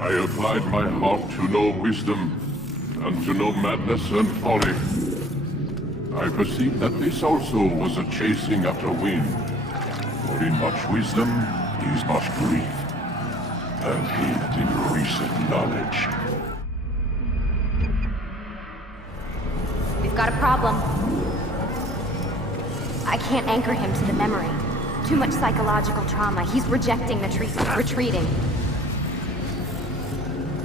I applied my heart to know wisdom, and to know madness and folly. I perceived that this also was a chasing after wind. For in much wisdom is much grief, and hid in recent knowledge. We've got a problem. I can't anchor him to the memory. Too much psychological trauma. He's rejecting the treatment, retreating.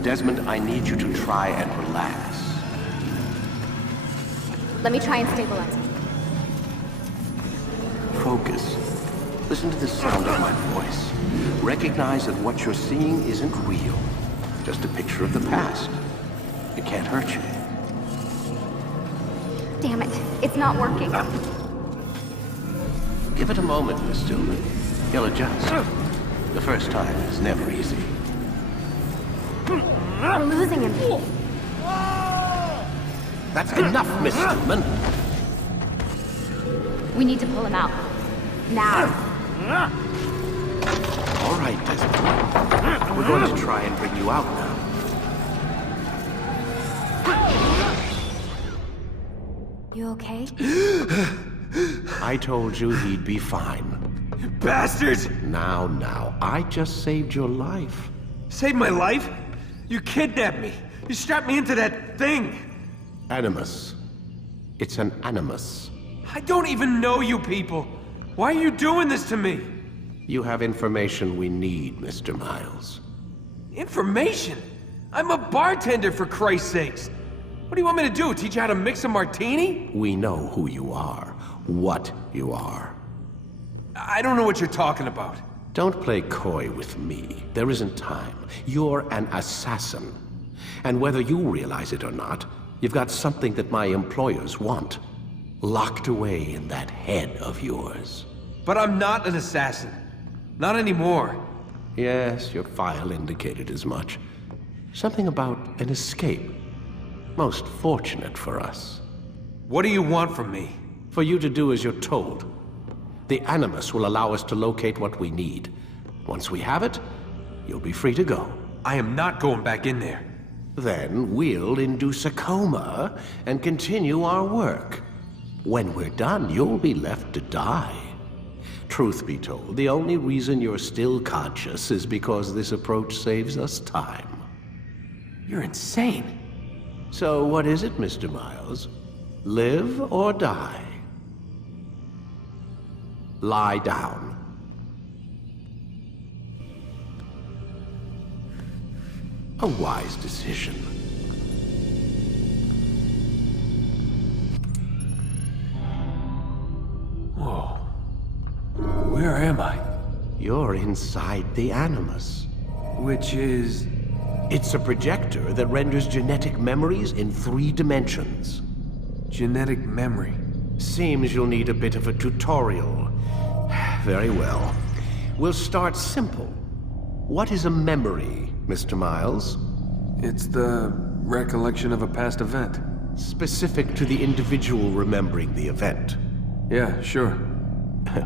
Desmond, I need you to try and relax. Let me try and stabilize him. Focus. Listen to the sound of my voice. Recognize that what you're seeing isn't real. Just a picture of the past. It can't hurt you. Damn it. It's not working. Give it a moment, Miss Stillman. He'll adjust. The first time is never easy. We're losing him. That's enough, Miss Stillman. We need to pull him out. Now. All right, Desmond. We're going to try and bring you out now. You okay? I told you he'd be fine. You bastards! Now, I just saved your life. Saved my life? You kidnapped me. You strapped me into that thing. Animus. It's an animus. I don't even know you people. Why are you doing this to me? You have information we need, Mr. Miles. Information? I'm a bartender, for Christ's sakes. What do you want me to do? Teach you how to mix a martini? We know who you are, what you are. I don't know what you're talking about. Don't play coy with me. There isn't time. You're an assassin. And whether you realize it or not, you've got something that my employers want. Locked away in that head of yours. But I'm not an assassin. Not anymore. Yes, your file indicated as much. Something about an escape. Most fortunate for us. What do you want from me? For you to do as you're told. The Animus will allow us to locate what we need. Once we have it, you'll be free to go. I am not going back in there. Then we'll induce a coma and continue our work. When we're done, you'll be left to die. Truth be told, the only reason you're still conscious is because this approach saves us time. You're insane. So what is it, Mr. Miles? Live or die? Lie down. A wise decision. Whoa. Where am I? You're inside the Animus. Which is... It's a projector that renders genetic memories in 3 dimensions. Genetic memory. Seems you'll need a bit of a tutorial. Very well. We'll start simple. What is a memory, Mr. Miles? It's the recollection of a past event. Specific to the individual remembering the event. Yeah, sure.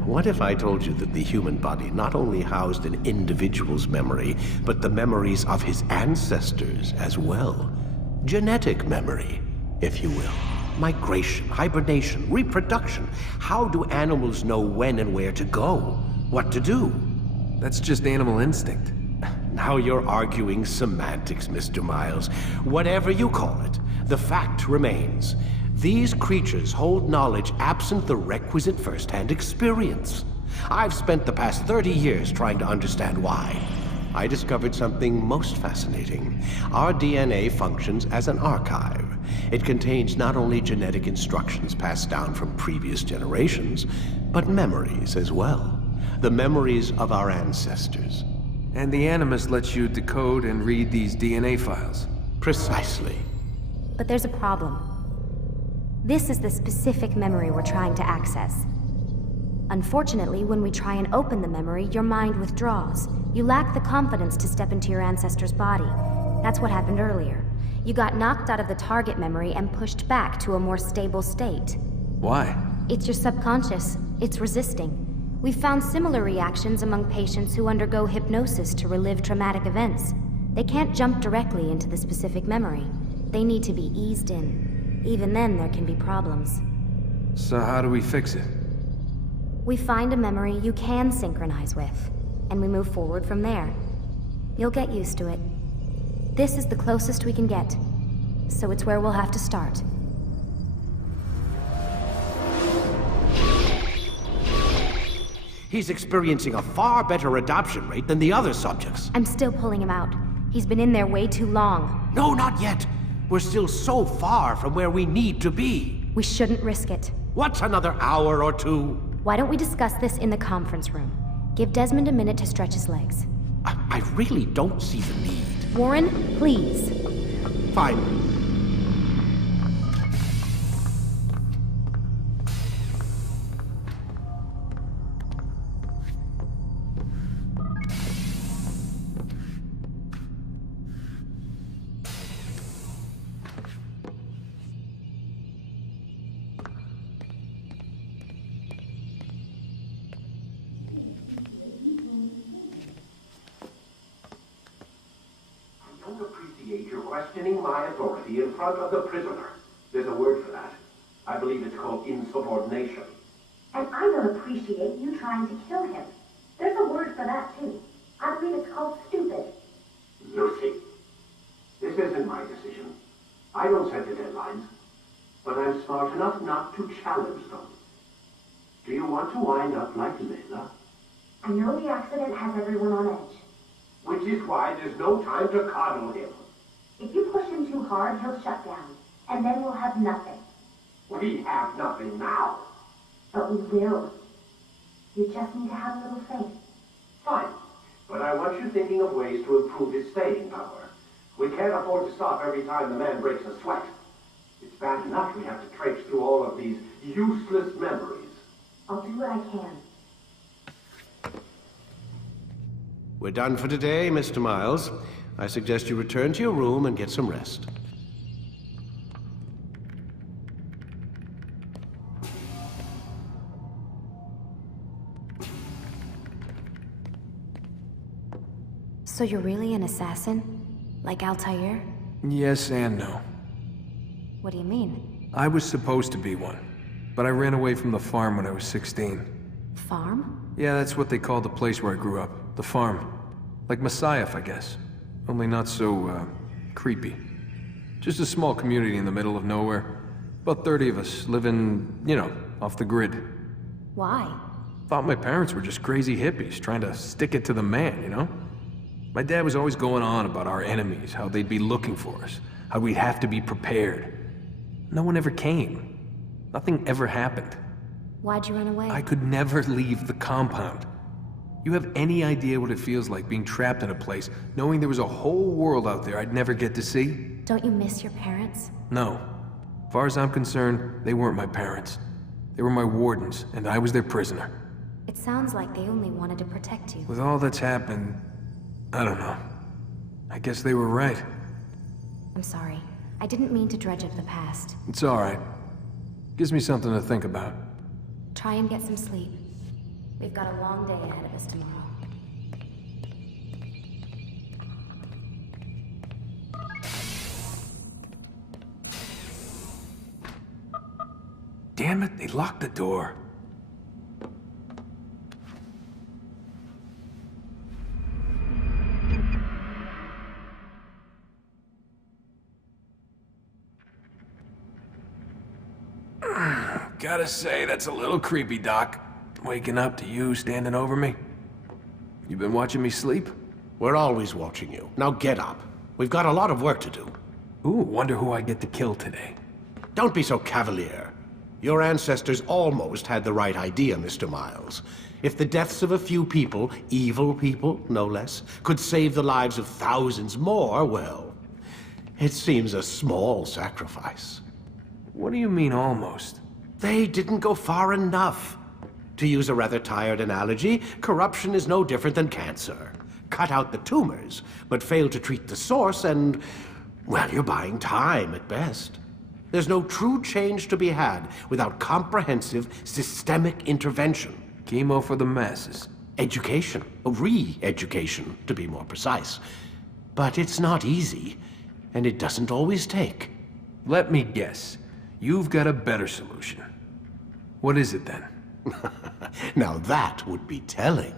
What if I told you that the human body not only housed an individual's memory, but the memories of his ancestors as well? Genetic memory, if you will. Migration, hibernation, reproduction. How do animals know when and where to go? What to do? That's just animal instinct. Now you're arguing semantics, Mr. Miles. Whatever you call it, the fact remains. These creatures hold knowledge absent the requisite first-hand experience. I've spent the past 30 years trying to understand why. I discovered something most fascinating. Our DNA functions as an archive. It contains not only genetic instructions passed down from previous generations, but memories as well. The memories of our ancestors. And the Animus lets you decode and read these DNA files. Precisely. But there's a problem. This is the specific memory we're trying to access. Unfortunately, when we try and open the memory, your mind withdraws. You lack the confidence to step into your ancestor's body. That's what happened earlier. You got knocked out of the target memory and pushed back to a more stable state. Why? It's your subconscious. It's resisting. We've found similar reactions among patients who undergo hypnosis to relive traumatic events. They can't jump directly into the specific memory. They need to be eased in. Even then, there can be problems. So how do we fix it? We find a memory you can synchronize with, and we move forward from there. You'll get used to it. This is the closest we can get, so it's where we'll have to start. He's experiencing a far better adoption rate than the other subjects. I'm still pulling him out. He's been in there way too long. No, not yet. We're still so far from where we need to be. We shouldn't risk it. What's another hour or two? Why don't we discuss this in the conference room? Give Desmond a minute to stretch his legs. I really don't see the need. Warren, please. Fine. You're questioning my authority in front of the prisoner. There's a word for that. I believe it's called insubordination. And I don't appreciate you trying to kill him. There's a word for that, too. I believe it's called stupid. Lucy, this isn't my decision. I don't set the deadlines. But I'm smart enough not to challenge them. Do you want to wind up like Layla? I know the accident has everyone on edge. Which is why there's no time to coddle him. If you push him too hard, he'll shut down. And then we'll have nothing. We have nothing now. But we will. You just need to have a little faith. Fine. But I want you thinking of ways to improve his staying power. We can't afford to stop every time the man breaks a sweat. It's bad enough we have to traipse through all of these useless memories. I'll do what I can. We're done for today, Mr. Miles. I suggest you return to your room and get some rest. So you're really an assassin? Like Altair? Yes and no. What do you mean? I was supposed to be one, but I ran away from the farm when I was 16. Farm? Yeah, that's what they called the place where I grew up. The farm. Like Messiah, I guess. Only not so, creepy. Just a small community in the middle of nowhere. About 30 of us, living, you know, off the grid. Why? Thought my parents were just crazy hippies, trying to stick it to the man, you know? My dad was always going on about our enemies, how they'd be looking for us, how we'd have to be prepared. No one ever came. Nothing ever happened. Why'd you run away? I could never leave the compound. You have any idea what it feels like being trapped in a place, knowing there was a whole world out there I'd never get to see? Don't you miss your parents? No. As far as I'm concerned, they weren't my parents. They were my wardens, and I was their prisoner. It sounds like they only wanted to protect you. With all that's happened, I don't know. I guess they were right. I'm sorry. I didn't mean to dredge up the past. It's all right. Gives me something to think about. Try and get some sleep. We've got a long day ahead of us tomorrow. Damn it, they locked the door. Gotta say, that's a little creepy, Doc. Waking up to you standing over me. You been watching me sleep? We're always watching you. Now get up. We've got a lot of work to do. Ooh, wonder who I get to kill today. Don't be so cavalier. Your ancestors almost had the right idea, Mr. Miles. If the deaths of a few people, evil people, no less, could save the lives of thousands more, well, it seems a small sacrifice. What do you mean, almost? They didn't go far enough. To use a rather tired analogy, corruption is no different than cancer. Cut out the tumors, but fail to treat the source and, well, you're buying time at best. There's no true change to be had without comprehensive, systemic intervention. Chemo for the masses. Education, re-education, to be more precise. But it's not easy, and it doesn't always take. Let me guess. You've got a better solution. What is it then? Now that would be telling.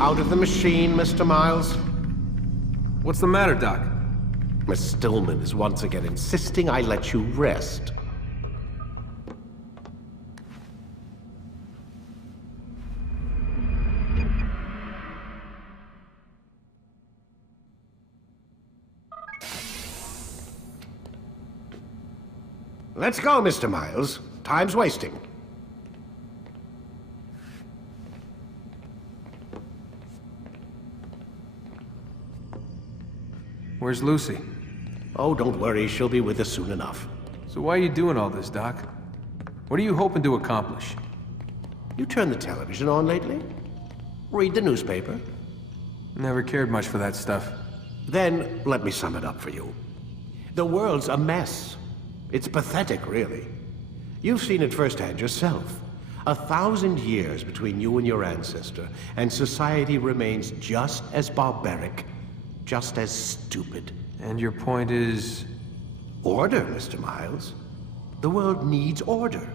Out of the machine, Mr. Miles. What's the matter, Doc? Miss Stillman is once again insisting I let you rest. Let's go, Mr. Miles. Time's wasting. Where's Lucy? Oh, don't worry. She'll be with us soon enough. So why are you doing all this, Doc? What are you hoping to accomplish? You turned the television on lately? Read the newspaper? Never cared much for that stuff. Then, let me sum it up for you. The world's a mess. It's pathetic, really. You've seen it firsthand yourself. 1,000 years between you and your ancestor, and society remains just as barbaric, just as stupid. And your point is? Order, Mr. Miles. The world needs order.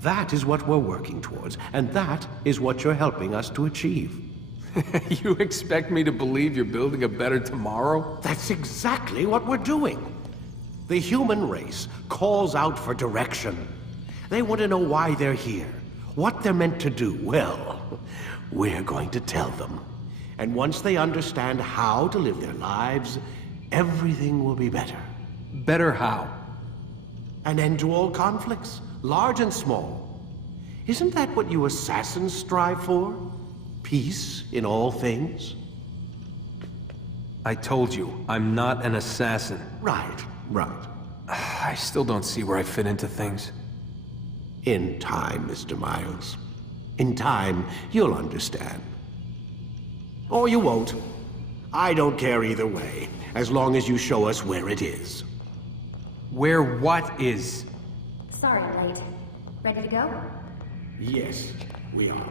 That is what we're working towards, and that is what you're helping us to achieve. You expect me to believe you're building a better tomorrow? That's exactly what we're doing. The human race calls out for direction. They want to know why they're here, what they're meant to do. Well, we're going to tell them. And once they understand how to live their lives, everything will be better. Better how? An end to all conflicts, large and small. Isn't that what you assassins strive for? Peace in all things? I told you, I'm not an assassin. Right. I still don't see where I fit into things. In time, Mr. Miles. In time, you'll understand. Or you won't. I don't care either way, as long as you show us where it is. Where what is? Sorry I'm late. Ready to go? Yes, we are.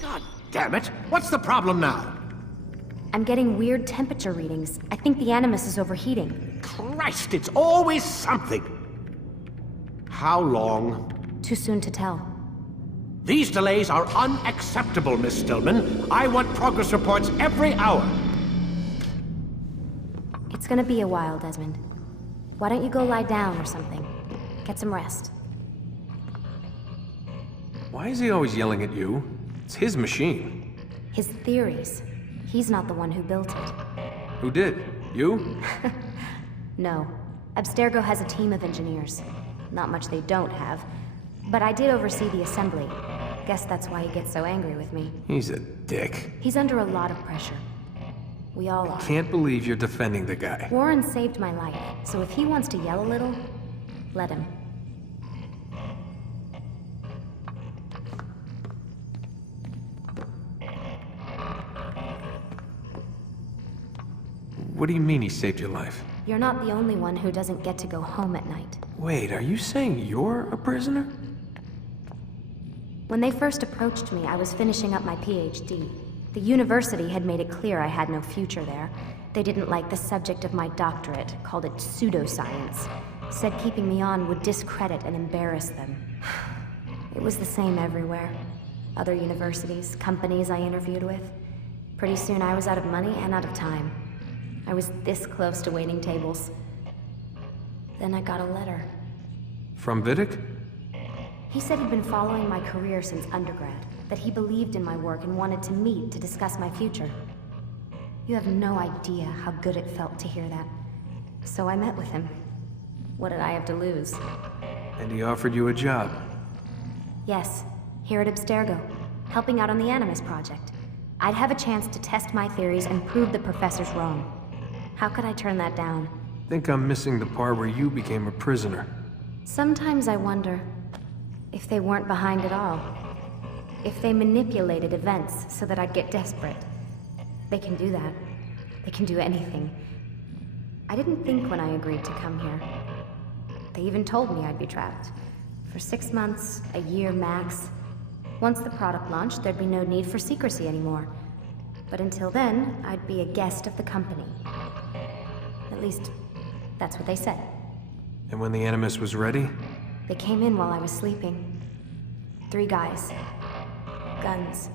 God damn it! What's the problem now? I'm getting weird temperature readings. I think the Animus is overheating. Christ, it's always something! How long? Too soon to tell. These delays are unacceptable, Miss Stillman. I want progress reports every hour. It's gonna be a while, Desmond. Why don't you go lie down or something? Get some rest. Why is he always yelling at you? It's his machine. His theories. He's not the one who built it. Who did? You? No. Abstergo has a team of engineers. Not much they don't have. But I did oversee the assembly. Guess that's why he gets so angry with me. He's a dick. He's under a lot of pressure. We all are. Can't believe you're defending the guy. Warren saved my life, so if he wants to yell a little, let him. What do you mean he saved your life? You're not the only one who doesn't get to go home at night. Wait, are you saying you're a prisoner? When they first approached me, I was finishing up my PhD. The university had made it clear I had no future there. They didn't like the subject of my doctorate, called it pseudoscience. Said keeping me on would discredit and embarrass them. It was the same everywhere. Other universities, companies I interviewed with. Pretty soon I was out of money and out of time. I was this close to waiting tables. Then I got a letter. From Vidic? He said he'd been following my career since undergrad, that he believed in my work and wanted to meet to discuss my future. You have no idea how good it felt to hear that. So I met with him. What did I have to lose? And he offered you a job. Yes, here at Abstergo, helping out on the Animus project. I'd have a chance to test my theories and prove the professors wrong. How could I turn that down? Think I'm missing the part where you became a prisoner. Sometimes I wonder if they weren't behind it all. If they manipulated events so that I'd get desperate. They can do that. They can do anything. I didn't think when I agreed to come here. They even told me I'd be trapped. For 6 months, a year max. Once the product launched, there'd be no need for secrecy anymore. But until then, I'd be a guest of the company. At least, that's what they said. And when the Animus was ready? They came in while I was sleeping. 3 guys. Guns.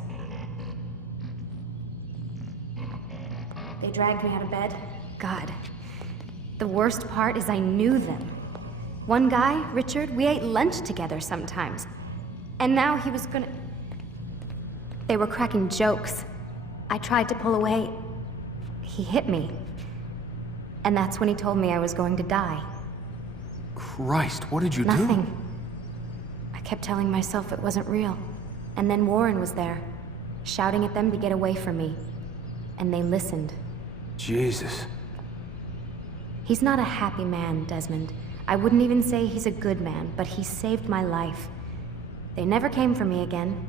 They dragged me out of bed. God. The worst part is I knew them. One guy, Richard, we ate lunch together sometimes. And now he was gonna... They were cracking jokes. I tried to pull away. He hit me. And that's when he told me I was going to die. Christ, what did you do? Nothing. I kept telling myself it wasn't real. And then Warren was there, shouting at them to get away from me. And they listened. Jesus. He's not a happy man, Desmond. I wouldn't even say he's a good man, but he saved my life. They never came for me again,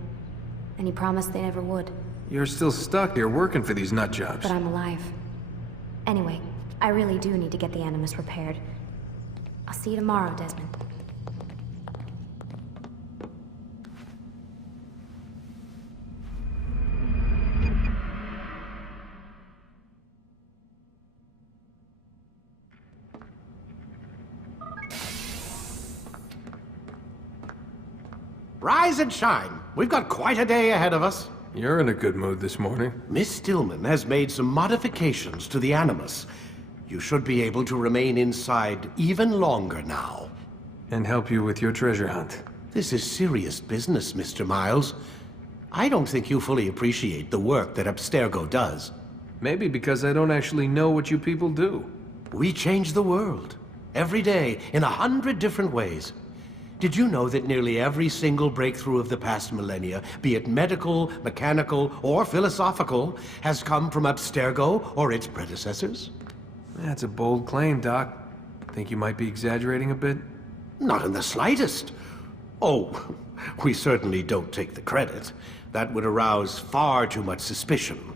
and he promised they never would. You're still stuck here working for these nut jobs. But I'm alive. Anyway, I really do need to get the Animus repaired. I'll see you tomorrow, Desmond. Rise and shine. We've got quite a day ahead of us. You're in a good mood this morning. Miss Stillman has made some modifications to the Animus. You should be able to remain inside even longer now. And help you with your treasure hunt. This is serious business, Mr. Miles. I don't think you fully appreciate the work that Abstergo does. Maybe because I don't actually know what you people do. We change the world. Every day, in 100 different ways. Did you know that nearly every single breakthrough of the past millennia, be it medical, mechanical, or philosophical, has come from Abstergo or its predecessors? That's a bold claim, Doc. Think you might be exaggerating a bit? Not in the slightest. Oh, we certainly don't take the credit. That would arouse far too much suspicion.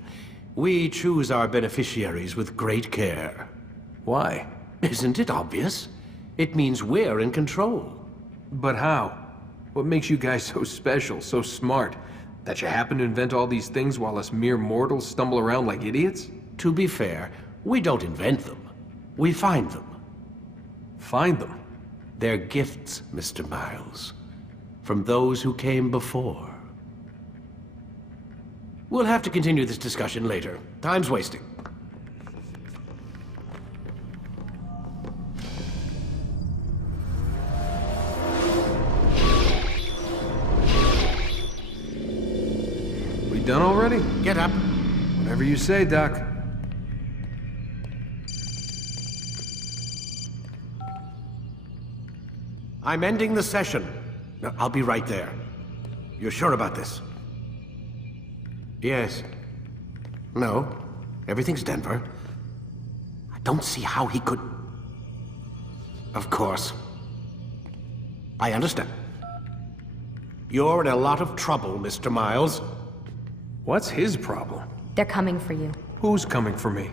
We choose our beneficiaries with great care. Why? Isn't it obvious? It means we're in control. But how? What makes you guys so special, so smart? That you happen to invent all these things while us mere mortals stumble around like idiots? To be fair, we don't invent them. We find them. Find them? They're gifts, Mr. Miles. From those who came before. We'll have to continue this discussion later. Time's wasting. Done already? Get up. Whatever you say, Doc. I'm ending the session. I'll be right there. You're sure about this? Yes. No. Everything's Denver. I don't see how he could... Of course. I understand. You're in a lot of trouble, Mr. Miles. What's his problem? They're coming for you. Who's coming for me?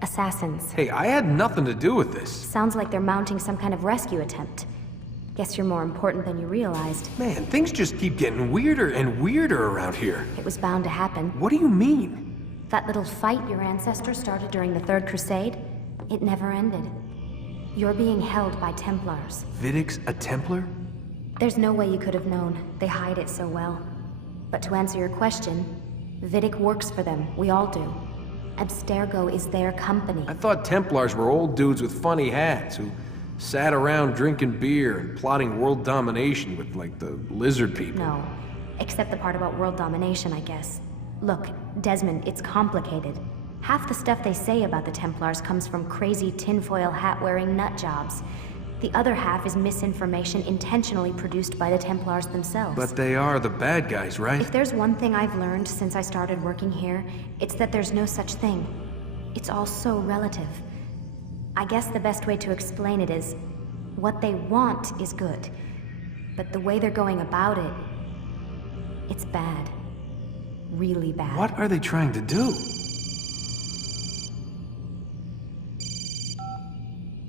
Assassins. Hey, I had nothing to do with this. Sounds like they're mounting some kind of rescue attempt. Guess you're more important than you realized. Man, things just keep getting weirder and weirder around here. It was bound to happen. What do you mean? That little fight your ancestors started during the Third Crusade, it never ended. You're being held by Templars. Vidic's a Templar? There's no way you could have known. They hide it so well. But to answer your question, Vidic works for them. We all do. Abstergo is their company. I thought Templars were old dudes with funny hats who sat around drinking beer and plotting world domination with, like, the lizard people. No. Except the part about world domination, I guess. Look, Desmond, it's complicated. Half the stuff they say about the Templars comes from crazy tinfoil hat-wearing nut jobs. The other half is misinformation intentionally produced by the Templars themselves. But they are the bad guys, right? If there's one thing I've learned since I started working here, it's that there's no such thing. It's all so relative. I guess the best way to explain it is, what they want is good. But the way they're going about it, it's bad. Really bad. What are they trying to do?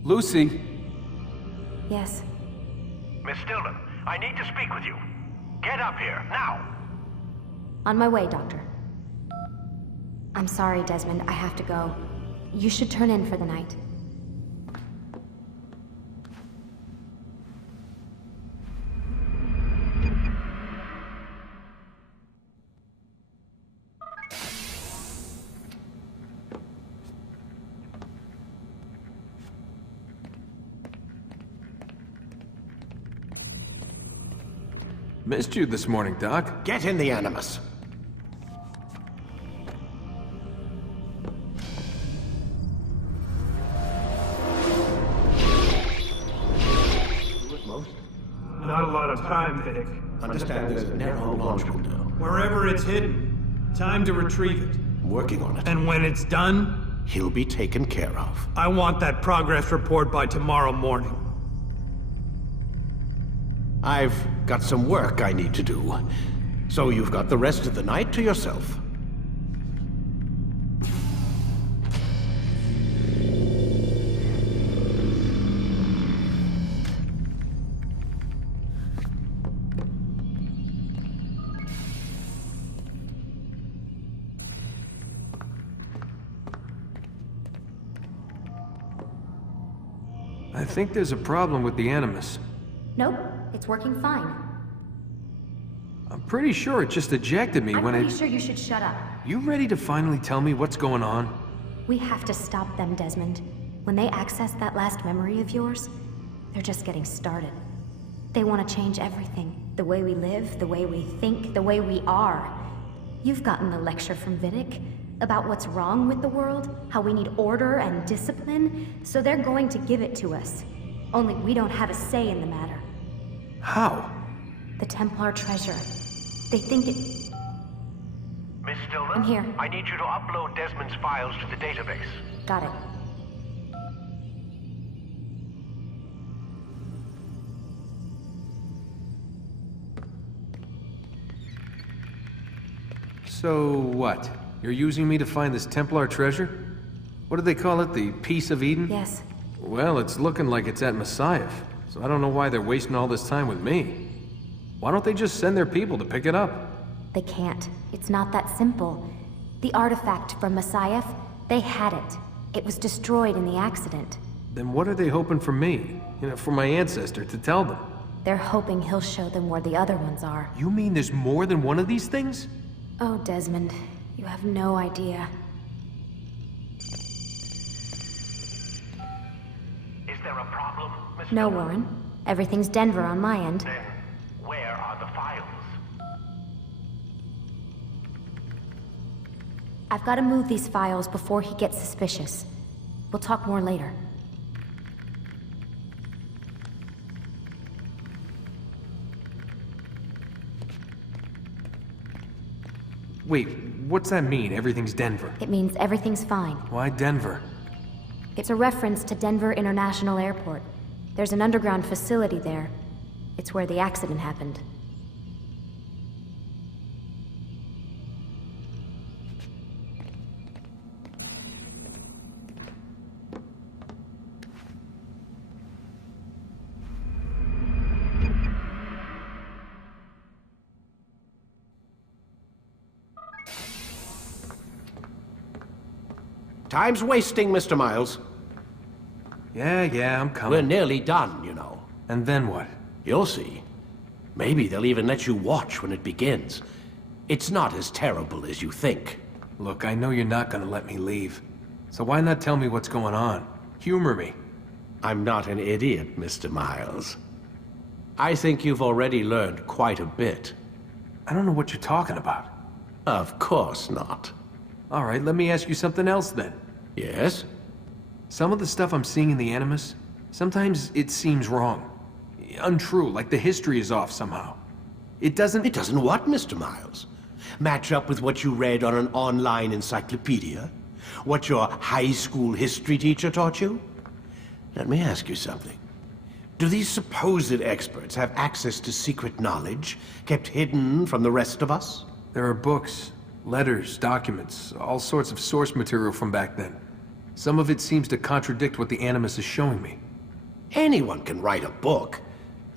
Lucy? Yes. Miss Stillman, I need to speak with you. Get up here, now! On my way, Doctor. I'm sorry, Desmond. I have to go. You should turn in for the night. Missed you this morning, Doc. Get in the Animus. Not a lot of time, Vidic. Understand there's a narrow launch window. Wherever it's hidden, time to retrieve it. I'm working on it. And when it's done, He'll be taken care of. I want that progress report by tomorrow morning. I've got some work I need to do. So you've got the rest of the night to yourself. I think there's a problem with the Animus. Nope, it's working fine. I'm pretty sure it just ejected me I'm when pretty it... sure you should shut up. You ready to finally tell me what's going on? We have to stop them, Desmond. When they access that last memory of yours, they're just getting started. They want to change everything. The way we live, the way we think, the way we are. You've gotten the lecture from Vidic about what's wrong with the world, how we need order and discipline, so they're going to give it to us. Only we don't have a say in the matter. How? The Templar treasure. They think it... Miss Stillman? I'm here. I need you to upload Desmond's files to the database. Got it. So what? You're using me to find this Templar treasure? What do they call it? The Piece of Eden? Yes. Well, it's looking like it's at Messiah, so I don't know why they're wasting all this time with me. Why don't they just send their people to pick it up? They can't. It's not that simple. The artifact from Messiah, they had it. It was destroyed in the accident. Then what are they hoping for me? You know, for my ancestor to tell them? They're hoping he'll show them where the other ones are. You mean there's more than one of these things? Oh, Desmond, you have no idea. Is there a problem, Miss No, Stillman? Warren. Everything's Denver on my end. Then, where are the files? I've got to move these files before he gets suspicious. We'll talk more later. Wait, what's that mean, everything's Denver? It means everything's fine. Why Denver? It's a reference to Denver International Airport. There's an underground facility there. It's where the accident happened. Time's wasting, Mr. Miles. Yeah, I'm We're coming. nearly done, you know. And then what? You'll see. Maybe they'll even let you watch when it begins. It's not as terrible as you think. Look, I know you're not gonna let me leave. So why not tell me what's going on? Humor me. I'm not an idiot, Mr. Miles. I think you've already learned quite a bit. I don't know what you're talking about. Of course not. All right, let me ask you something else then. Yes? Some of the stuff I'm seeing in the Animus, sometimes it seems wrong. Untrue, like the history is off somehow. It doesn't... It doesn't what, Mr. Miles? Match up with what you read on an online encyclopedia? What your high school history teacher taught you? Let me ask you something. Do these supposed experts have access to secret knowledge kept hidden from the rest of us? There are books, letters, documents, all sorts of source material from back then. Some of it seems to contradict what the Animus is showing me. Anyone can write a book,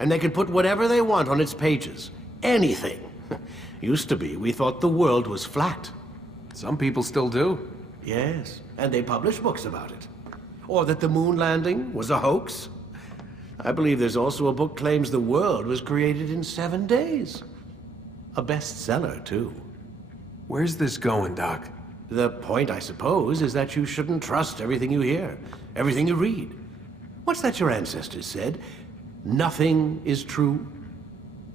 and they can put whatever they want on its pages. Anything. Used to be, we thought the world was flat. Some people still do. Yes, and they publish books about it. Or that the moon landing was a hoax. I believe there's also a book claims the world was created in 7 days. A bestseller, too. Where's this going, Doc? The point, I suppose, is that you shouldn't trust everything you hear, everything you read. What's that your ancestors said? Nothing is true?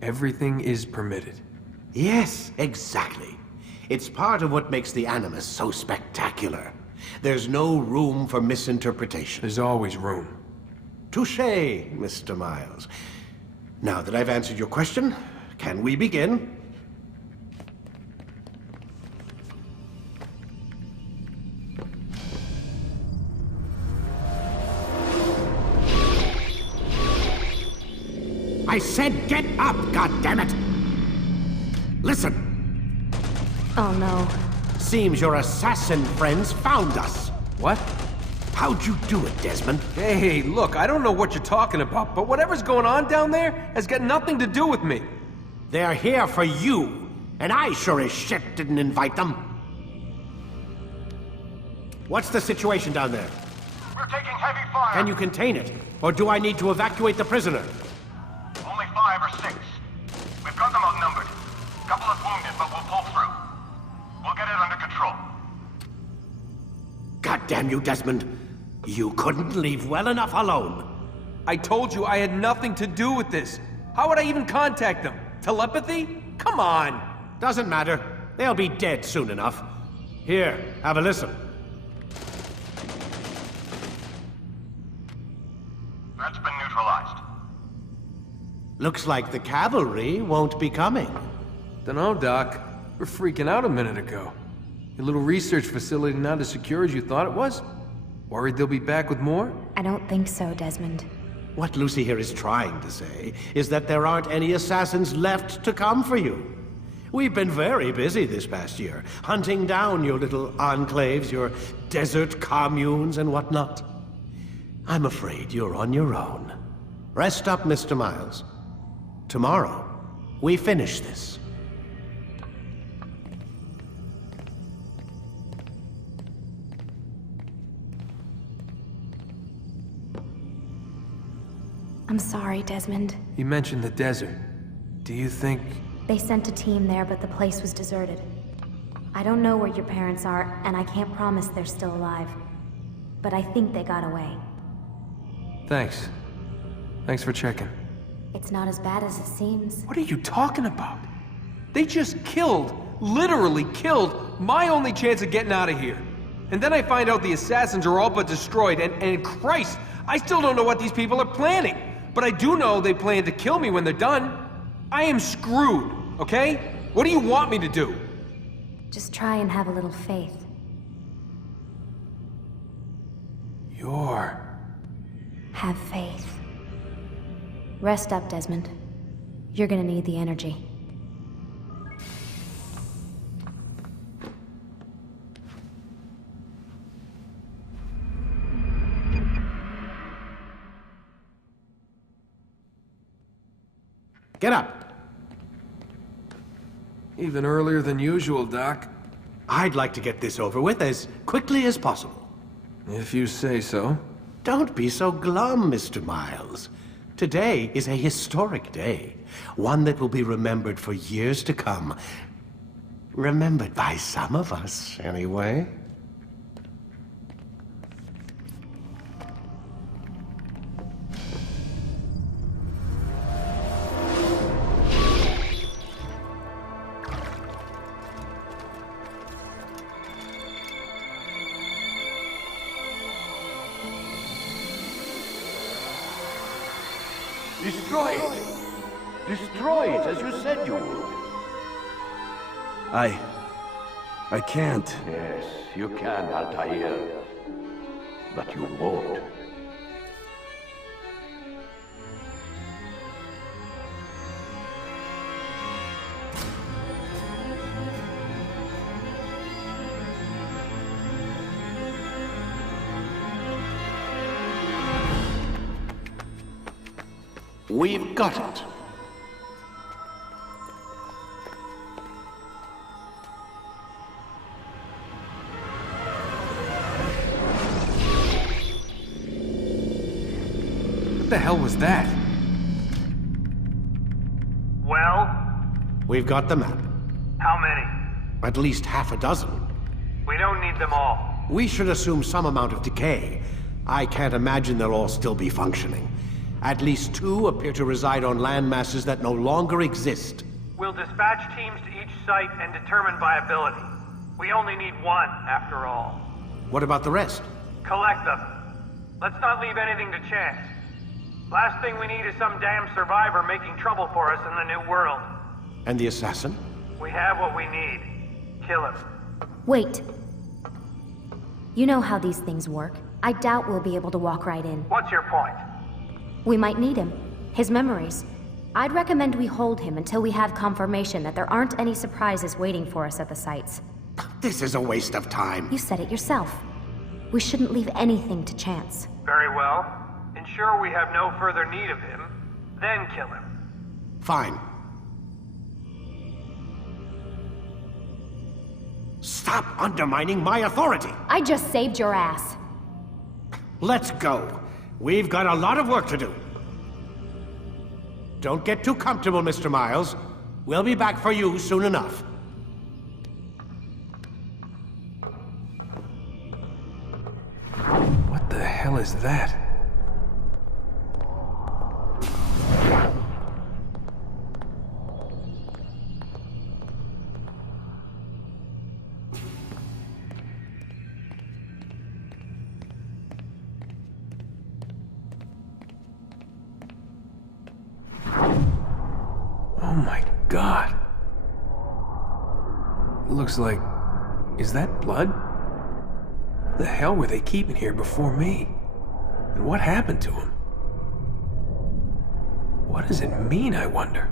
Everything is permitted. Yes, exactly. It's part of what makes the Animus so spectacular. There's no room for misinterpretation. There's always room. Touché, Mr. Miles. Now that I've answered your question, can we begin? I said get up, goddammit! Listen! Oh no. Seems your assassin friends found us. What? How'd you do it, Desmond? Hey, look, I don't know what you're talking about, but whatever's going on down there has got nothing to do with me. They're here for you, and I sure as shit didn't invite them. What's the situation down there? We're taking heavy fire. Can you contain it? Or do I need to evacuate the prisoner? Only 5 or 6. We've got them outnumbered. Couple of wounded, but we'll pull through. We'll get it under control. God damn you, Desmond. You couldn't leave well enough alone. I told you I had nothing to do with this. How would I even contact them? Telepathy? Come on! Doesn't matter. They'll be dead soon enough. Here, have a listen. That's been neutralized. Looks like the cavalry won't be coming. Dunno, Doc. We're freaking out a minute ago. Your little research facility not as secure as you thought it was? Worried they'll be back with more? I don't think so, Desmond. What Lucy here is trying to say is that there aren't any assassins left to come for you. We've been very busy this past year, hunting down your little enclaves, your desert communes and whatnot. I'm afraid you're on your own. Rest up, Mr. Miles. Tomorrow, we finish this. I'm sorry, Desmond. You mentioned the desert. Do you think... They sent a team there, but the place was deserted. I don't know where your parents are, and I can't promise they're still alive. But I think they got away. Thanks. Thanks for checking. It's not as bad as it seems. What are you talking about? They just killed, literally killed, my only chance of getting out of here. And then I find out the assassins are all but destroyed, and Christ, I still don't know what these people are planning. But I do know they plan to kill me when they're done. I am screwed, okay? What do you want me to do? Just try and have a little faith. Have faith. Rest up, Desmond. You're gonna need the energy. Get up. Even earlier than usual, Doc. I'd like to get this over with as quickly as possible. If you say so. Don't be so glum, Mr. Miles. Today is a historic day. One that will be remembered for years to come. Remembered by some of us, anyway. Destroy it! Destroy it as you said you would. I can't. Yes, you can, Altair. But you won't. We've got it. What the hell was that? Well, We've got the map. how many? At least half a dozen. We don't need them all. We should assume some amount of decay. I can't imagine they'll all still be functioning. At least 2 appear to reside on land masses that no longer exist. We'll dispatch teams to each site and determine viability. We only need 1, after all. What about the rest? Collect them. Let's not leave anything to chance. Last thing we need is some damn survivor making trouble for us in the new world. And the assassin? We have what we need. Kill him. Wait. You know how these things work. I doubt we'll be able to walk right in. What's your point? We might need him. His memories. I'd recommend we hold him until we have confirmation that there aren't any surprises waiting for us at the sites. This is a waste of time. You said it yourself. We shouldn't leave anything to chance. Very well. Ensure we have no further need of him, then kill him. Fine. Stop undermining my authority! I just saved your ass. Let's go. We've got a lot of work to do. Don't get too comfortable, Mr. Miles. We'll be back for you soon enough. What the hell is that? Oh my God. Looks like... Is that blood? What the hell were they keeping here before me? And what happened to him? What does it mean, I wonder?